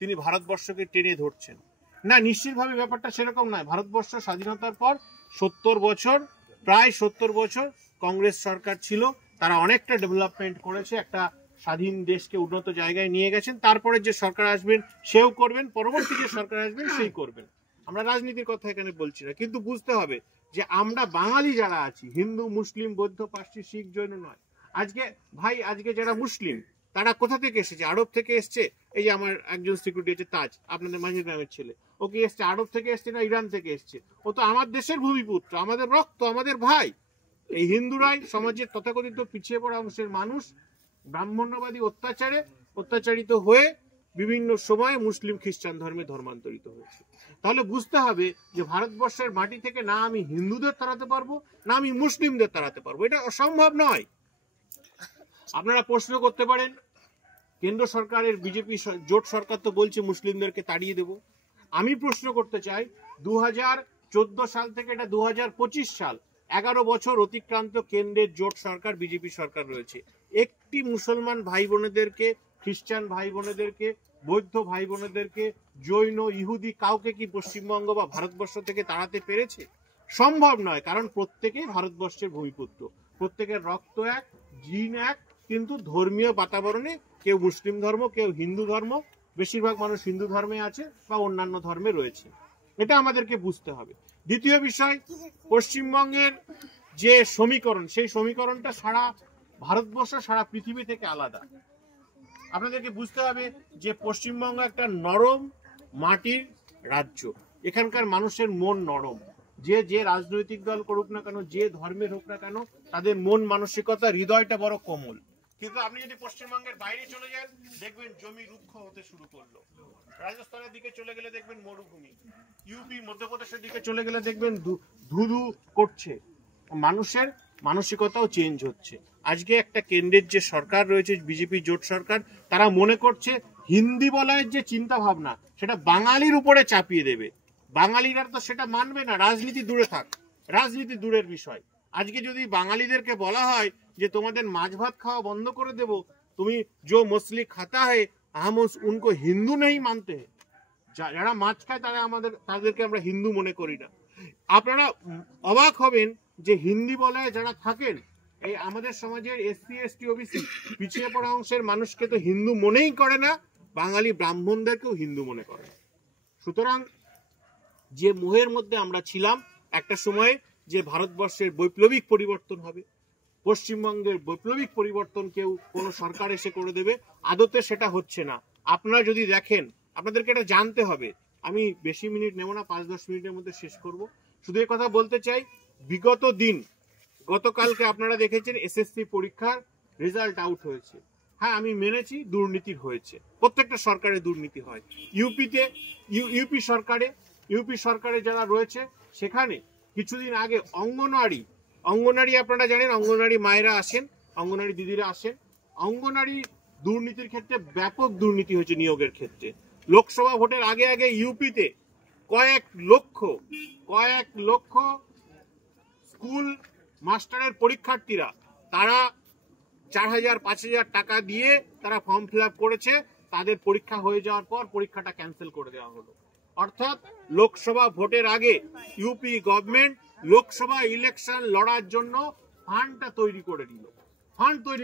তিনি ভারতবর্ষকে টেনে ধরছেন। না, নিশ্চিতভাবে ব্যাপারটা সেরকম নয়। ভারতবর্ষ স্বাধীনতার পর 70 বছর, প্রায় 70 বছর কংগ্রেস সরকার ছিল, তারা অনেকটা ডেভেলপমেন্ট করেছে, একটা স্বাধীন দেশকে উন্নত জায়গায় নিয়ে গেছেন। তারপরে যে সরকার আসবেন সেও করবেন, পরবর্তী যে সরকার আসবেন সেই করবেন। আমরা রাজনীতির কথা এখানে বলছি না, কিন্তু বুঝতে হবে যে আমরা বাঙালি যারা আছি, হিন্দু, মুসলিম, বৌদ্ধ, পার্সি, শিখ, জৈন নয়। আজকে ভাই, আজকে যারা মুসলিম তারা কোথা থেকে এসেছে? আরব থেকে এসছে। এই যে আমার একজন সিকিউরিটি আছে তাজ, আপনাদের মাঝে গ্রামের ছেলে, ও কি এসছে আরব থেকে এসছে না ইরান থেকে এসছে? ও তো আমার দেশের ভূমিপুত্র, আমাদের রক্ত, আমাদের ভাই। এই হিন্দুরাই সমাজের তথাকথিত পিছিয়ে পড়া অংশের মানুষ ব্রাহ্মণ্যবাদী অত্যাচারিত হয়ে বিভিন্ন সময় মুসলিম খ্রিস্টান ধর্মে ধর্মান্তরিত হয়েছে। তাহলে বুঝতে হবে যে ভারতবর্ষের মাটি থেকে না আমি হিন্দুদের তাড়াতে পারবো, না আমি মুসলিমদের তাড়াতে পারবো, এটা অসম্ভব নয়। আপনারা প্রশ্ন করতে পারেন, কেন্দ্র সরকারের বিজেপি জোট সরকার তো বলছে মুসলিমদেরকে তাড়িয়ে দেব। আমি প্রশ্ন করতে চাই, 2014 সাল থেকে এটা 2025 সাল, 11 বছর অতিক্রান্ত কেন্দ্রের জোট সরকার বিজেপি সরকার রয়েছে। একটি মুসলমান ভাই বোনেদেরকে, খ্রিস্টান ভাই বোনেদেরকে, বৌদ্ধ ভাই বোনেদেরকে, জৈন, ইহুদি কাউকে কি পশ্চিমবঙ্গ বা ভারতবর্ষ থেকে তাড়াতে পেরেছে? সম্ভব নয়, কারণ প্রত্যেকেই ভারতবর্ষের ভূমিপুত্র, প্রত্যেকের রক্ত এক, জিন এক, কিন্তু ধর্মীয় বাতাবরণে কেউ মুসলিম ধর্ম, কেউ হিন্দু ধর্ম, বেশিরভাগ মানুষ হিন্দু ধর্মে আছে বা অন্যান্য ধর্মে রয়েছে। এটা আমাদেরকে বুঝতে হবে। দ্বিতীয় বিষয়, পশ্চিমবঙ্গের যে সমীকরণ, সেই সমীকরণটা সারা ভারতবর্ষ, সারা পৃথিবী থেকে আলাদা। আপনাদেরকে বুঝতে হবে যে পশ্চিমবঙ্গ একটা নরম মাটির রাজ্য। এখানকার মানুষের মন নরম। যে রাজনৈতিক দল করুক না কেন, যে ধর্মের হোক না কেন, তাদের মন মানসিকতা, হৃদয়টা বড় কোমল। কিন্তু আপনি যদি পশ্চিমবঙ্গের বাইরে চলে যান, দেখবেন জমি রুক্ষ হতে শুরু করলো। রাজস্থানের দিকে চলে গেলে দেখবেন মরুভূমি, ইউপি, মধ্যপ্রদেশের দিকে চলে গেলে দেখবেন ধুধু করছে। মানুষের মানসিকতাও চেঞ্জ হচ্ছে। আজকে একটা কেন্দ্রের যে সরকার রয়েছে, বিজেপি জোট সরকার, তারা মনে করছে হিন্দি বলয়ের যে চিন্তা ভাবনা সেটা বাঙালির উপরে চাপিয়ে দেবে। বাঙালিরা তো সেটা মানবে না। রাজনীতি দূরে থাক, রাজনীতি দূরের বিষয়। আজকে যদি বাঙালিদেরকে বলা হয় যে তোমাদের মাছ ভাত খাওয়া বন্ধ করে দেব, তুমি जो मछली खाता है हम उनको हिंदू नहीं मानते हैं, যারা মাছ খায় তাদেরকে আমরা হিন্দু মনে করি না। আপনারা অবাক হবেন যে হিন্দি বলয়ে যারা থাকেন, এই আমাদের সমাজের এসসি, এসটি, ওবিসি, পিছিয়ে পড়া অংশের মানুষকে তো হিন্দু মনেই করে না, বাঙালি ব্রাহ্মণদেরকেও হিন্দু মনে করে না। সুতরাং যে মোহের মধ্যে আমরা ছিলাম একটা সময়ে যে ভারতবর্ষের বৈপ্লবিক পরিবর্তন হবে, পশ্চিমবঙ্গের বৈপ্লবিক পরিবর্তন কেউ কোনো সরকার এসে করে দেবে, আদতে সেটা হচ্ছে না। আপনারা যদি দেখেন, আপনাদেরকে এটা জানতে হবে। আমি বেশি মিনিট নেব না, 5-10 মিনিটের মধ্যে শেষ করব। শুধু এই কথা বলতে চাই, বিগত দিন, গতকালকে আপনারা দেখেছেন এসএসসি পরীক্ষার রেজাল্ট আউট হয়েছে। হ্যাঁ, আমি মেনেছি দুর্নীতি হয়েছে, প্রত্যেকটা সরকারে দুর্নীতি হয়। ইউপি সরকারে যারা রয়েছে, সেখানে কিছুদিন আগে অঙ্গনারী আপনারা জানেন, অঙ্গনারী মায়েরা আসেন, অঙ্গনারী দিদিরা আসেন। অঙ্গনারী দুর্নীতির ক্ষেত্রে ব্যাপক দুর্নীতি হয়েছে নিয়োগের ক্ষেত্রে। লোকসভা ভোটের আগে ইউপিতে কয়েক লক্ষ স্কুল মাস্টারের পরীক্ষার্থীরা, তারা 4000-5000 টাকা দিয়ে তারা ফর্ম ফিল আপ করেছে। তাদের পরীক্ষা হয়ে যাওয়ার পর পরীক্ষাটা ক্যান্সেল করে দেওয়া হলো। অর্থাৎ লোকসভা ভোটের আগে ইউপি গভর্নমেন্ট লোকসভা ইলেকশন লড়ার জন্য ফান্ড তৈরি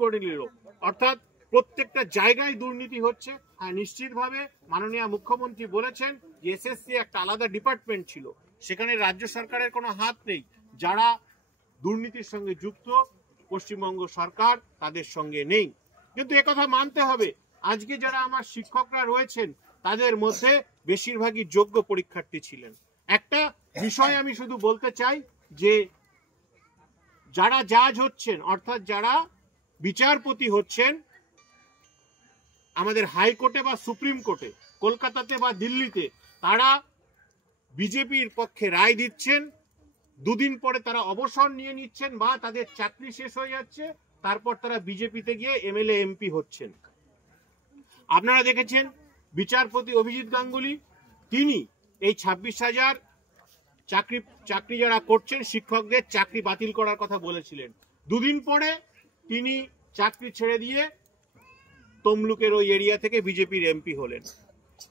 করে নিল। অর্থাৎ প্রত্যেকটা জায়গায় দুর্নীতি হচ্ছে। হ্যাঁ, নিশ্চিতভাবে মাননীয় মুখ্যমন্ত্রী বলেছেন যে এসএসসি একটা আলাদা ডিপার্টমেন্ট ছিল, সেখানে রাজ্য সরকারের কোনো হাত নেই। যারা দুর্নীতির সঙ্গে যুক্ত, পশ্চিমবঙ্গ সরকার তাদের সঙ্গে নেই। কিন্তু একথা মানতে হবে, আজকে যারা আমার শিক্ষকরা রয়েছেন তাদের মধ্যে বেশিরভাগই যোগ্য পরীক্ষার্থী ছিলেন। একটা বিষয় আমি শুধু বলতে চাই যে যারা জাজ হচ্ছেন, অর্থাৎ যারা বিচারপতি হচ্ছেন আমাদের হাইকোর্টে বা সুপ্রিম কোর্টে, কলকাতাতে বা দিল্লিতে, তারা বিজেপির পক্ষে রায় দিচ্ছেন, দুদিন পরে তারা অবসর নিয়ে নিচ্ছেন বা তাদের চাকরি শেষ হয়ে যাচ্ছে, তারপর তারা বিজেপিতে গিয়ে এমএলএ এমপি হচ্ছেন। আপনারা দেখেছেন বিচারপতি অভিজিৎ গাঙ্গুলি, তিনি এই 26,000 চাকরি যারা করছেন শিক্ষকদের চাকরি বাতিল করার কথা বলেছিলেন। দুদিন পরে তিনি চাকরি ছেড়ে দিয়ে তমলুকের ওই এরিয়া থেকে বিজেপির এমপি হলেন।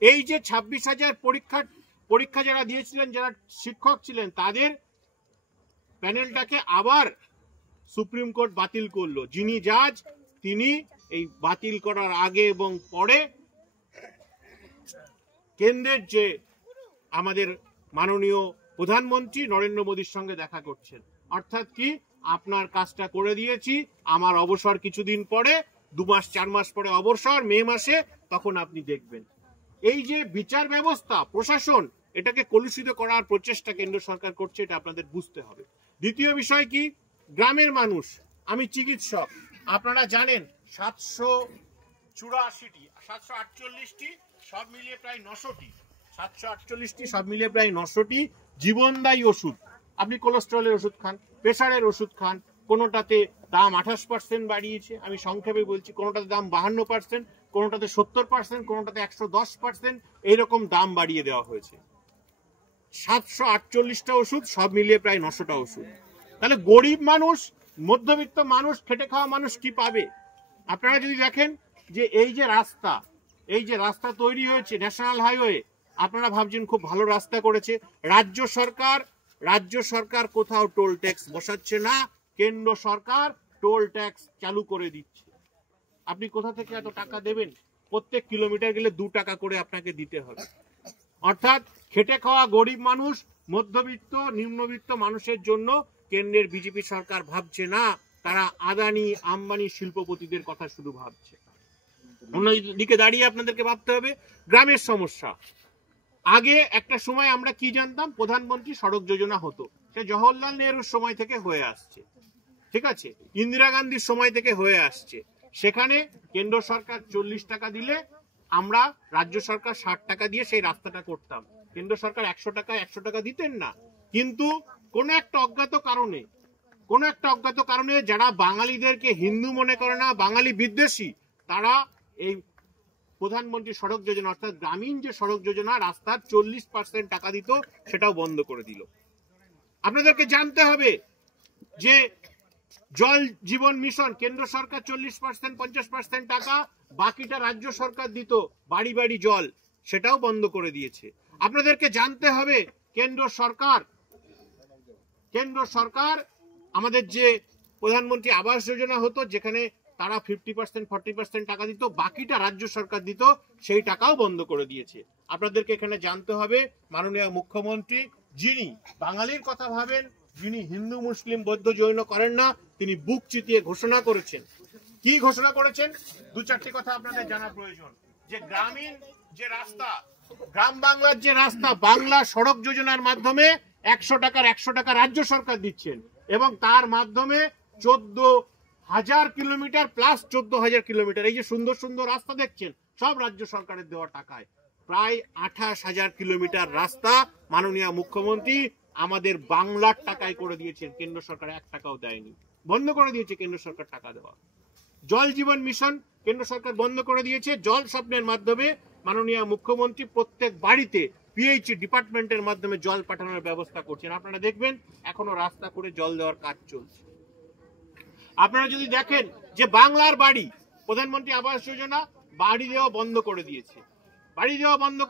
এই যে 26,000 পরীক্ষা যারা দিয়েছিলেন, যারা শিক্ষক ছিলেন, তাদের প্যানেলটাকে আবার সুপ্রিম কোর্ট বাতিল করলো। যিনি জাজ, তিনি এই বাতিল করার আগে এবং পরে কেন্দ্রের যে আমাদের মাননীয় প্রধানমন্ত্রী নরেন্দ্র মোদীর সঙ্গে দেখা করছেন। অর্থাৎ কি, আপনার কাজটা করে দিয়েছি, আমার অবসর কিছুদিন পরে, 2 মাস 4 মাস পরে অবসর, মে মাসে, তখন আপনি দেখবেন। এই যে বিচার ব্যবস্থা, প্রশাসন, এটাকে কলুষিত করার প্রচেষ্টা কেন্দ্র সরকার করছে, এটা আপনাদের বুঝতে হবে। দ্বিতীয় বিষয় কি, গ্রামের মানুষ, আমি চিকিৎসক, আপনারা জানেন 748টি 748টি সব মিলিয়ে প্রায় 900টি 748টি সব মিলিয়ে প্রায় 900টি জীবনদায়ী ওষুধ। আপনি কোলেস্টেরলের ওষুধ খান, প্রেসারের ওষুধ খান, কোনোটাতে দাম 28% বাড়িয়েছে, আমি সংক্ষেপে বলছি, কোনোটাতে দাম 52%, কোনোটাতে 70%, কোনোটাতে 110%, এইরকম দাম বাড়িয়ে দেওয়া হয়েছে। 748টা ওষুধ, সব মিলিয়ে প্রায় 900টা ওষুধ। তাহলে গরিব মানুষ, মধ্যবিত্ত মানুষ, খেটে খাওয়া মানুষ কি পাবে? আপনারা যদি দেখেন যে এই যে রাস্তা তৈরি হয়েছে ন্যাশনাল হাইওয়ে, আপনারা ভাবছেন খুব ভালো রাস্তা করেছে। রাজ্য সরকার কোথাও টোল ট্যাক্স বসাচ্ছে না, কেন্দ্র সরকার টোল ট্যাক্স চালু করে দিচ্ছে। আপনি কোথা থেকে এত টাকা দেবেন? প্রত্যেক কিলোমিটার গেলে 2 টাকা করে আপনাকে দিতে হবে। অর্থাৎ খেটে খাওয়া গরিব মানুষ, মধ্যবিত্ত, নিম্নবিত্ত মানুষের জন্য কেন্দ্রের বিজেপি সরকার ভাবছে না, তারা আদানি আম্বানি শিল্পপতিদের কথা শুধু ভাবছে। অন্যদিকে দাঁড়িয়ে আপনাদেরকে ভাবতে হবে গ্রামের সমস্যা। আগে একটা সময় আমরা কি জানতাম, প্রধানমন্ত্রী সড়ক যোজনা হতো, সে জওহরলাল নেহরুর সময় থেকে হয়ে আসছে, ঠিক আছে, ইন্দিরা গান্ধীর সময় থেকে হয়ে আসছে। সেখানে কেন্দ্র সরকার 40 টাকা দিলে আমরা রাজ্য সরকার 60 টাকা দিয়ে সেই রাস্তাটা করতাম। কেন্দ্র সরকার 100 টাকা দিতেন না। কিন্তু কোন একটা অজ্ঞাত কারণে যারা বাঙালিদেরকে হিন্দু মনে করে না, বাঙালি বিদ্বেষী, তারা এই প্রধানমন্ত্রী সড়ক যোজনা, অর্থাৎ গ্রামীণ যে সড়ক যোজনা, রাস্তার 40% টাকা দিত, সেটাও বন্ধ করে দিল। আপনাদেরকে জানতে হবে যে জল জীবন মিশন, কেন্দ্র সরকার 40% 50% টাকা, বাকিটা রাজ্য সরকার দিত বাড়ি বাড়ি জল, সেটাও বন্ধ করে দিয়েছে। আপনাদেরকে জানতে হবে কেন্দ্র সরকার আমাদের যে প্রধানমন্ত্রী আবাস যোজনা হতো, যেখানে তারা 50% 40% টাকা দিত, বাকিটা রাজ্য সরকার দিত, সেই টাকাও বন্ধ করে দিয়েছে। আপনাদেরকে এখানে জানতে হবে মাননীয় মুখ্যমন্ত্রী, যিনি বাঙালির কথা ভাবেন, যিনি হিন্দু মুসলিম বৌদ্ধ জৈন করেন না, তিনি বুক চিতিয়ে ঘোষণা করেছেন। কি ঘোষণা করেছেন? 2-4টি কথা আপনাদের জানা প্রয়োজন। যে গ্রামীণ যে রাস্তা, গ্রাম বাংলার যে রাস্তা, বাংলা সড়ক যোজনার মাধ্যমে 100 টাকা রাজ্য সরকার দিচ্ছেন, এবং তার মাধ্যমে 14,000 কিলোমিটার প্লাস 14,000 কিলোমিটার, এই যে সুন্দর সুন্দর রাস্তা দেখছেন, সব রাজ্য সরকারের দেওয়া টাকায়। প্রায় 28,000 কিলোমিটার রাস্তা মাননীয় মুখ্যমন্ত্রী আমাদের বাংলার টাকায় করে দিয়েছেন। কেন্দ্র সরকার 1 টাকাও দেয়নি, বন্ধ করে দিয়েছে কেন্দ্র সরকার টাকা দেওয়া। জল জীবন মিশন কেন্দ্র সরকার বন্ধ করে দিয়েছে। জল স্বপ্নের মাধ্যমে মাননীয় মুখ্যমন্ত্রী প্রত্যেক বাড়িতে পিএইচই ডিপার্টমেন্টের মাধ্যমে জল পাঠানোর ব্যবস্থা করছেন। আপনারা দেখবেন এখনো রাস্তা করে জল দেওয়ার কাজ চলছে। আপনারা যদি দেখেন যে বাংলার বাড়ি, প্রধানমন্ত্রী আবাস যোজনা, বাড়ি দেওয়া বন্ধ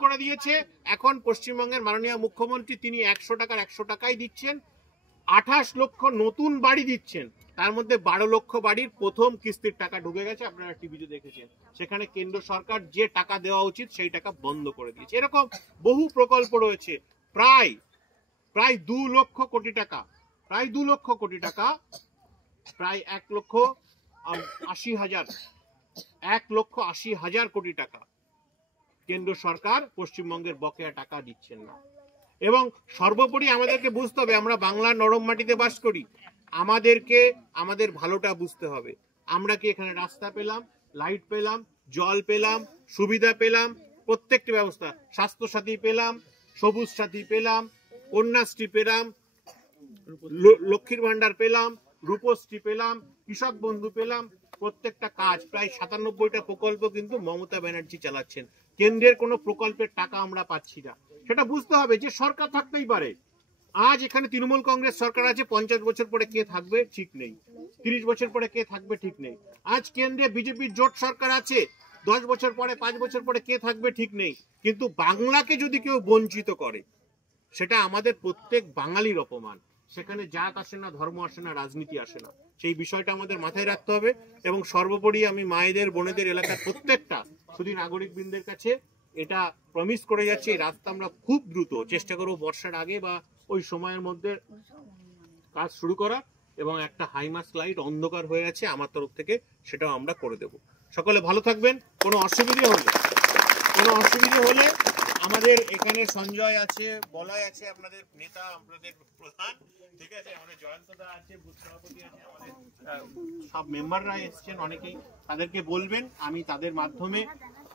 করে দিয়েছে। এখন পশ্চিমবঙ্গের মাননীয় মুখ্যমন্ত্রী তিনি 100 টাকাই দিচ্ছেন। 28 লক্ষ নতুন বাড়ি দিচ্ছেন, তার মধ্যে 12 লক্ষ বাড়ির প্রথম কিস্তির টাকা ঢুকে গেছে, আপনারা টিভিতে দেখেছেন। সেখানে কেন্দ্র সরকার যে টাকা দেওয়া উচিত সেই টাকা বন্ধ করে দিয়েছে। এরকম বহু প্রকল্প রয়েছে, প্রায় 2 লক্ষ কোটি টাকা, প্রায় 1,80,000 কোটি টাকা কেন্দ্র সরকার পশ্চিমবঙ্গের বকেয়া টাকা দিচ্ছেন না। এবং সর্বোপরি আমাদেরকে বুঝতে হবে, আমরা বাংলার নরম মাটিতে বাস করি, আমাদের ভালোটা বুঝতে হবে। আমরা কি এখানে রাস্তা পেলাম, লাইট পেলাম, জল পেলাম, সুবিধা পেলাম, প্রত্যেকটি ব্যবস্থা, স্বাস্থ্য সাথী পেলাম, সবুজ সাথী পেলাম, কন্যাশ্রী পেলাম, লক্ষ্মীর ভান্ডার পেলাম, রূপশ্রী পেলাম, কৃষক বন্ধু পেলাম, প্রত্যেকটা কাজ, প্রায় 97টা প্রকল্প কিন্তু মমতা ব্যানার্জি চালাচ্ছেন। কেন্দ্রের কোনো প্রকল্পের টাকা আমরা পাচ্ছি না। সেটা বুঝতে হবে যে সরকার থাকতেই পারে। আজ এখানে তৃণমূল কংগ্রেস সরকার আছে, 50 বছর পরে কে থাকবে ঠিক নেই, 30 বছর পরে কে থাকবে ঠিক নেই। আজ কেন্দ্রে বিজেপির জোট সরকার আছে, 10 বছর পরে 5 বছর পরে কে থাকবে ঠিক নেই, কিন্তু বাংলাকে যদি কেউ বঞ্চিত করে সেটা আমাদের প্রত্যেক বাঙালির অপমান। সেখানে জাত আসে না, ধর্ম আসে না, রাজনীতি আসে না। সেই বিষয়টা আমাদের মাথায় রাখতে হবে। এবং সর্বোপরি আমি মায়েদের, বোনেদের, এলাকার প্রত্যেকটা শুধু নাগরিকবৃন্দের কাছে এটা প্রমিস করে যাচ্ছি, এই রাস্তা আমরা খুব দ্রুত চেষ্টা করব বর্ষার আগে বা ওই সময়ের মধ্যে কাজ শুরু করা, এবং একটা হাইমাস্ক লাইট অন্ধকার হয়ে আছে আমার তরফ থেকে, সেটাও আমরা করে দেব। সকলে ভালো থাকবেন। কোনো অসুবিধে হলে আমাদের এখানে সঞ্জয় আছে, বলয় আছে, আপনাদের নেতা, আপনাদের প্রধান, ঠিক আছে, আমাদের জয়ন্তদা আছে, বুথ সভাপতি আছে, আমাদের সব মেম্বাররা এসেছেন অনেকেই, তাদেরকে বলবেন, আমি তাদের মাধ্যমে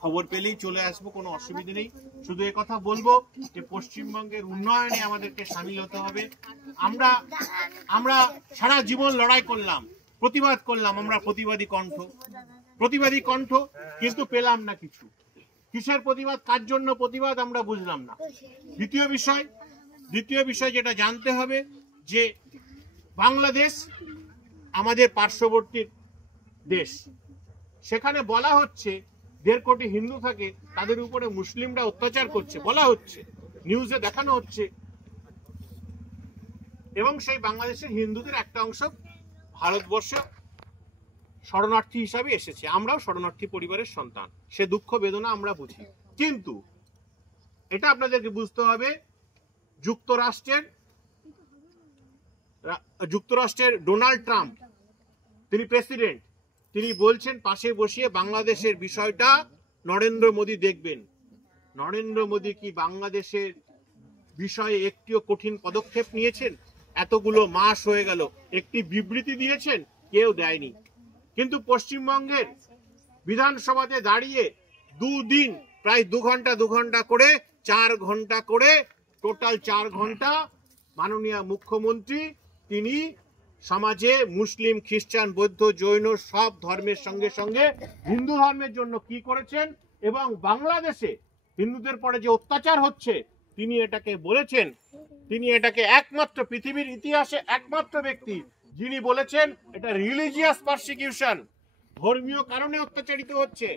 খবর পেলেই চলে আসবো, কোনো অসুবিধা নেই। শুধু কথা বলবো যে পশ্চিমবঙ্গের উন্নয়নে আমাদেরকে সামিল হতে হবে। আমরা সারা জীবন লড়াই করলাম, প্রতিবাদ করলাম, আমরা প্রতিবাদী কণ্ঠ, কিন্তু পেলাম না কিছু। কিসের প্রতিবাদ, কার জন্য প্রতিবাদ আমরা বুঝলাম না। দ্বিতীয় বিষয় যেটা জানতে হবে যে বাংলাদেশ আমাদের পার্শ্ববর্তী দেশ, সেখানে বলা হচ্ছে 1.5 কোটি হিন্দু থাকে, তাদের উপরে মুসলিমরা অত্যাচার করছে বলা হচ্ছে, নিউজে দেখানো হচ্ছে, এবং সেই বাংলাদেশের হিন্দুদের একটা অংশ ভারতবর্ষ শরণার্থী হিসাবে এসেছে। আমরাও শরণার্থী পরিবারের সন্তান, সে দুঃখ বেদনা আমরা বুঝি। কিন্তু এটা আপনাদেরকে বুঝতে হবে, যুক্তরাষ্ট্রের ডোনাল্ড ট্রাম্প, তিনি প্রেসিডেন্ট, তিনি বলছেন পাশে বসিয়ে বাংলাদেশের বিষয়টা নরেন্দ্র মোদী দেখবেন। নরেন্দ্র মোদী কি বাংলাদেশের বিষয়ে একটিও কঠিন পদক্ষেপ নিয়েছেন? এতগুলো মাস হয়ে গেল, একটি বিবৃতি দিয়েছেন? কেউ দেয়নি। কিন্তু পশ্চিমবঙ্গের বিধানসভাতে দাঁড়িয়ে দুদিন, প্রায় 2 ঘন্টা করে 4 ঘন্টা করে, টোটাল 4 ঘন্টা মাননীয় মুখ্যমন্ত্রী তিনি সমাজে মুসলিম, খ্রিস্টান, বৌদ্ধ, জৈন সব ধর্মের সঙ্গে সঙ্গে হিন্দু ধর্মের জন্য কি করেছেন, এবং বাংলাদেশে হিন্দুদের পরে যে অত্যাচার হচ্ছে তিনি এটাকে বলেছেন। তিনি এটাকে একমাত্র পৃথিবীর ইতিহাসে একমাত্র ব্যক্তি যিনি বলেছেন এটা রিলিজিয়াস পারসিকিউশন, ধর্মীয় কারণে অত্যাচারিত হচ্ছে,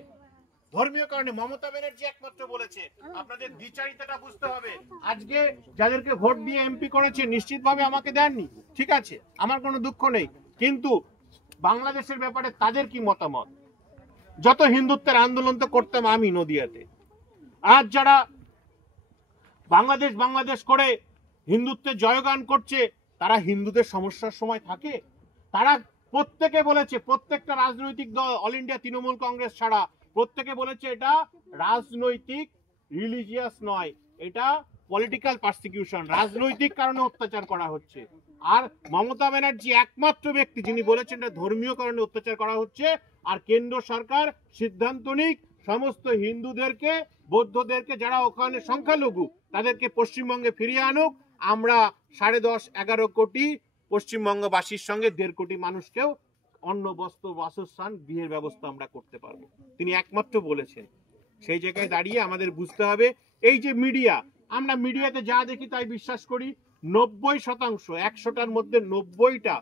ধর্মীয় কারণে। মমতা ব্যানার্জি একমাত্র বলেছে। আপনাদের দ্বিচারিতাটা বুঝতে হবে। আজকে যাদেরকে ভোট দিয়ে এমপি করেছে নিশ্চিতভাবে আমাকে দেননি, ঠিক আছে, আমার কোনো দুঃখ নেই, কিন্তু বাংলাদেশের ব্যাপারে তাদের কি মতামত? যত হিন্দুত্বের আন্দোলন তো করতাম আমি নদিয়াতে, আজ যারা বাংলাদেশ করে হিন্দুত্বের জয়গান করছে তারা হিন্দুদের সমস্যার সময় থাকে? তারা প্রত্যেকে বলেছে, প্রত্যেকটা রাজনৈতিক দল, অল ইন্ডিয়া তৃণমূল কংগ্রেস ছাড়া প্রত্যেকে বলেছে এটা রাজনৈতিক, রিলিজিয়াস নয়, এটা পলিটিক্যাল পারসিকিউশন, রাজনৈতিক কারণে অত্যাচার করা হচ্ছে। আর মমতা ব্যানার্জি একমাত্র ব্যক্তি যিনি বলেছেন এটা ধর্মীয় কারণে অত্যাচার করা হচ্ছে। আর কেন্দ্র সরকার সিদ্ধান্ত নিক, সমস্ত হিন্দুদেরকে, বৌদ্ধদেরকে, যারা ওখানে সংখ্যালঘু তাদেরকে পশ্চিমবঙ্গে ফিরিয়ে আনুক। আমরা 10.5-11 কোটি পশ্চিমবঙ্গবাসীর সঙ্গে 1.5 কোটি মানুষকেও অন্ন, বস্ত্র, বাসস্থান, গৃহের ব্যবস্থা আমরা করতে পারবো, তিনি একমাত্র বলেছেন। সেই জায়গায় দাঁড়িয়ে আমাদের বুঝতে হবে, এই যে মিডিয়া, আমরা মিডিয়াতে যা দেখি তাই বিশ্বাস করি। 90%, 100টার মধ্যে 90টা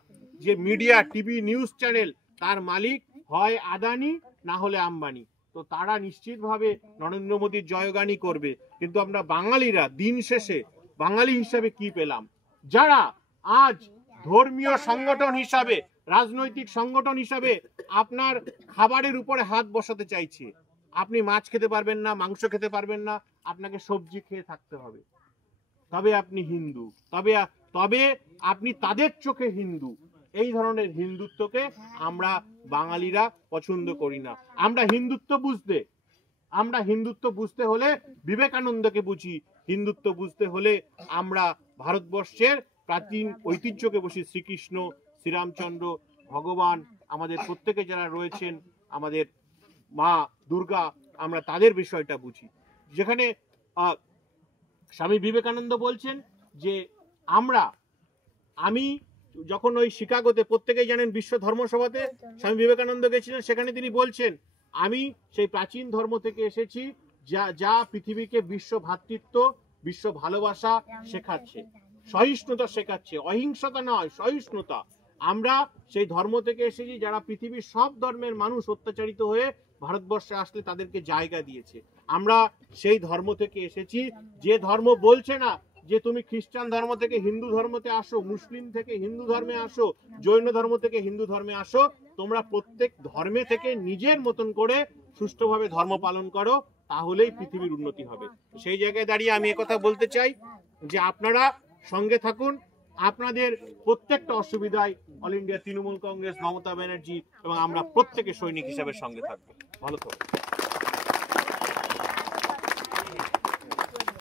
যে মিডিয়া, টিভি, নিউজ চ্যানেল, তার মালিক হয় আদানি না হলে আম্বানি। তো তারা নিশ্চিতভাবে নরেন্দ্র মোদীর জয়গানই করবে। কিন্তু আমরা বাঙালিরা দিন শেষে বাঙালি হিসাবে কি পেলাম? যারা আজ ধর্মীয় সংগঠন হিসাবে, রাজনৈতিক সংগঠন হিসাবে আপনার খাবারের উপরে হাত বসাতে চাইছে। আপনি মাছ খেতে পারবেন না, মাংস খেতে পারবেন না, আপনাকে সবজি খেয়ে থাকতে হবে, তবে আপনি হিন্দু, তবে আপনি তাদের চোখে হিন্দু। এই ধরনের হিন্দুত্বকে আমরা বাঙালিরা পছন্দ করি না। আমরা হিন্দুত্ব বুঝতে হলে বিবেকানন্দকে বুঝি, হিন্দুত্ব বুঝতে হলে আমরা ভারতবর্ষের প্রাচীন ঐতিহ্যকে বুঝি, শ্রীকৃষ্ণ, শ্রীরামচন্দ্র, ভগবান, আমাদের প্রত্যেকে যারা রয়েছেন, আমাদের মা দুর্গা, আমরা তাদের বিষয়টা বুঝি। যেখানে স্বামী বিবেকানন্দ বলছেন যে আমি যখন ওই শিকাগোতে, প্রত্যেকেই জানেন বিশ্ব ধর্মসভাতে স্বামী বিবেকানন্দ গেছিলেন, সেখানে তিনি বলছেন আমি সেই প্রাচীন ধর্ম থেকে এসেছি যা পৃথিবীকে বিশ্ব ভ্রাতৃত্ব, বিশ্ব ভালোবাসা শেখাচ্ছে, সহিষ্ণুতা শেখাচ্ছে, অহিংসতা নয়, সহিষ্ণুতা। আমরা সেই ধর্ম থেকে এসেছি যারা পৃথিবীর সব ধর্মের মানুষ অত্যাচারিত হয়ে ভারতবর্ষে আসলে তাদেরকে জায়গা দিয়েছে। আমরা সেই ধর্ম থেকে এসেছি, যে ধর্ম বলছে না যে তুমি খ্রিস্টান ধর্ম থেকে হিন্দু ধর্মতে আসো, মুসলিম থেকে হিন্দু ধর্মে আসো, জৈন ধর্ম থেকে হিন্দু ধর্মে আসো, তোমরা প্রত্যেক ধর্মে থেকে নিজের মতন করে সুষ্ঠুভাবে ধর্ম পালন করো, তাহলেই পৃথিবীর উন্নতি হবে। সেই জায়গায় দাঁড়িয়ে আমি একথা বলতে চাই যে আপনারা সঙ্গে থাকুন, আপনাদের প্রত্যেকটা অসুবিধায় অল ইন্ডিয়া তৃণমূল কংগ্রেস, মমতা ব্যানার্জি এবং আমরা প্রত্যেকে সৈনিক হিসাবে সঙ্গে থাকবো। ভালো থাকুন।